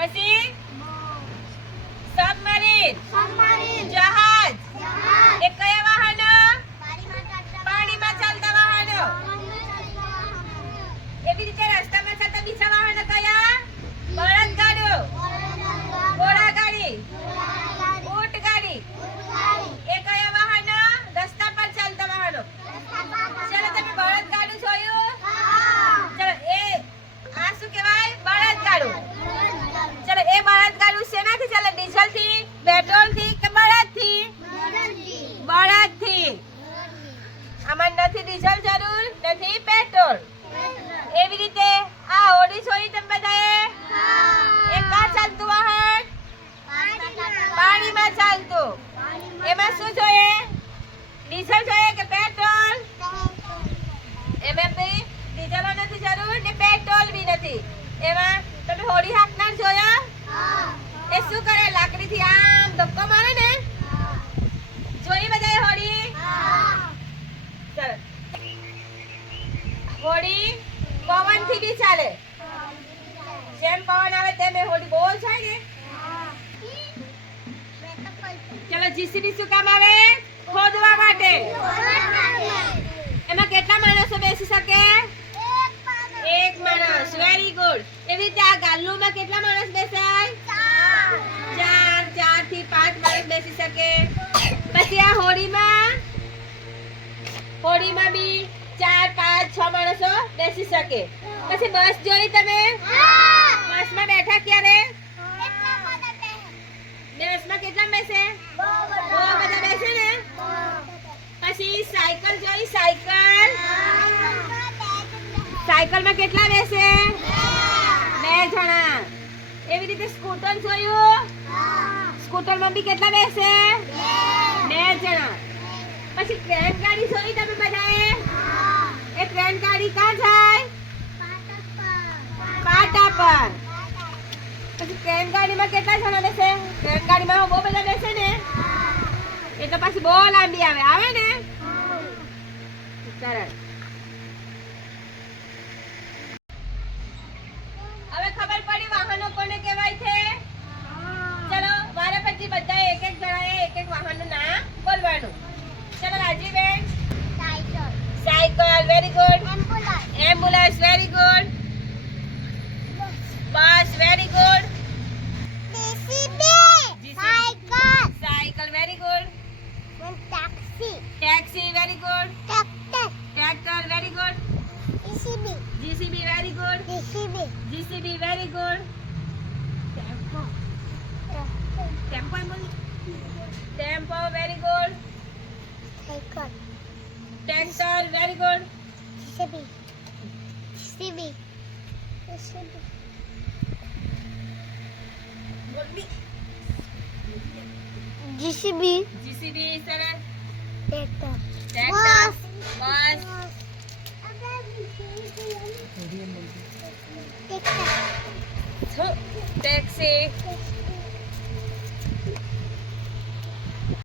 પછી સબમરીન જહાજ એ કયા વાહનો? પાણીમાં ચાલતા વાહનો. એવી રીતે રસ્તામાં ચાલતા બીજા વાહનો કયા? બળદગાડો, ઘોડાગાડી, ઊંટગાડી એ કયા વાહનો? રસ્તા પર ચાલતા વાહનો. ચલો તમે બળદગાડું જોયું? ચલો એ આ શું કહેવાય? બળદગાડું. ચલો એ બળદગાડું શેનાથી ચાલે? ડીઝલ થી, પેટ્રોલ થી કે બળદ થી? બળદ થી. આમાં નથી ડીઝલ જરૂર, નથી પેટ્રોલ. એવી રીતે આ હોડી જોઈ તમે બધાએ? એ કા ચાલતું વાહન? પાણીમાં ચાલતું. એમાં શું જોઈએ? ડીઝલ જોઈએ કે પેટ્રોલ? એમાં બી ડીઝલ નથી જરૂર ને પેટ્રોલ બી નથી. એમાં તમે હોડી હાંકનાર જોયા? એ શું કરે? લાકડીથી આમ ધક્કો મારે ને? જોઈ બધાએ હોડી? ચલો હોડી પવનથી બી ચાલે. જેમ પવન આવે તેમ એ હોડી બહુ જાય ને. ચલો જીસીબી શું કામ આવે? ખોદવા માટે. એમાં કેટલા માણસો બેસી શકે? એક માણસ. Very good. એવી રીતે આ ગાલ્લુમાં કેટલા માણસ બેસાય? 4 થી 5 માણસ બેસી શકે. પછી આ હોડીમાં બી 4, 5, 6 માણસો બેસી શકે. પછી બસ જોઈ તમે? બસમાં બેઠા ક્યારે? બસમાં કેટલા બેસે? બહુ બધા બેસે ને. પછી સાયકલ જોઈ? સાયકલમાં કેટલા બેસે? 2 જણા. એવી રીતે સ્કૂટર જોયું? સ્કૂટરમાં બી કેટલા બેસે? 2 જણા. પછી ટ્રેન ગાડી જોઈ તમે બધાએ? એ ટ્રેન ગાડી ક્યાં જાય? પાટા પર. પછી ટ્રેન ગાડીમાં કેટલા જણા બેસે? ટ્રેન ગાડીમાં બહુ બધા બેસે ને. એટલે પછી બહુ લાંબી આવે ને. સરસ. હવે ખબર પડી વાહનો કોને કહેવાય છે? ચલો વારે પછી બધા એક જણાએ એક વાહનનું નામ બોલવાનું. ચલો Rajiben. Cycle. Very good. Ambulance. Very good. Bus. Very good. Cycle. Very good. Taxi. Very good. Tractor. Very good. JCB. Very good. JCB. Very good. Tempo. Very good. Tractor. Very good. JCB. સરસ. Tractor. Bus. Taxi.